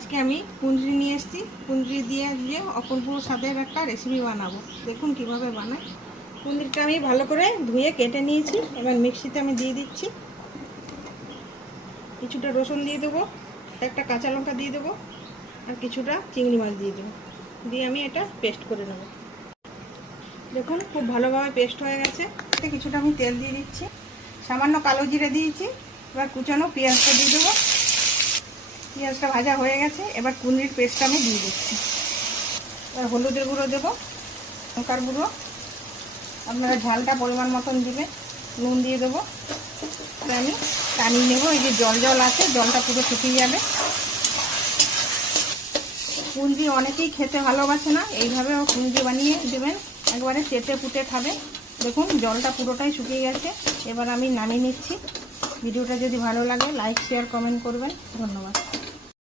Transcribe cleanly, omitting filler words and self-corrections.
আজকে আমি কুঁদরি নিয়ে এসেছি। কুঁদরি দিয়ে অপূর্ব স্বাদের একটা রেসিপি বানাবো। দেখুন কিভাবে বানাই। কুঁদরিটা আমি ভালো করে ধুয়ে কেটে নিয়েছি। এবার মিক্সিতে আমি দিয়ে দিচ্ছি। কিছুটা রসুন দিয়ে দেবো, একটা কাঁচা লঙ্কা দিয়ে দেবো, আর কিছুটা চিংড়ি মাছ দিয়ে দেবো। দিয়ে আমি এটা পেস্ট করে নেব। দেখুন খুব ভালোভাবে পেস্ট হয়ে গেছে। কিছুটা আমি তেল দিয়ে দিচ্ছি, সামান্য কালো জিরে দিয়েছি। এবার কুচানো পেঁয়াজটা দিয়ে দেবো। পেঁয়াজটা ভাজা হয়ে গেছে। এবার কুঁদরির পেস্টটা আমি দিয়ে দিচ্ছি। এবার হলুদের গুঁড়ো দেবো, লঙ্কার গুঁড়ো, আপনারা ঝালটা পরিমাণ মতন দিবেন, নুন দিয়ে দেবো। আমি টানিয়ে নেবো। এই যে জল জল আছে, জলটা পুরো শুকিয়ে যাবে। কুঁদরি অনেকেই খেতে ভালোবাসে না, এইভাবেও কুঁদরি বানিয়ে দেবেন, একবারে চেটে পুটে খাবে। দেখুন জলটা পুরোটাই শুকিয়ে গেছে। এবার আমি নামিয়ে নিচ্ছি। ভিডিওটা যদি ভালো লাগে লাইক শেয়ার কমেন্ট করবেন। ধন্যবাদ।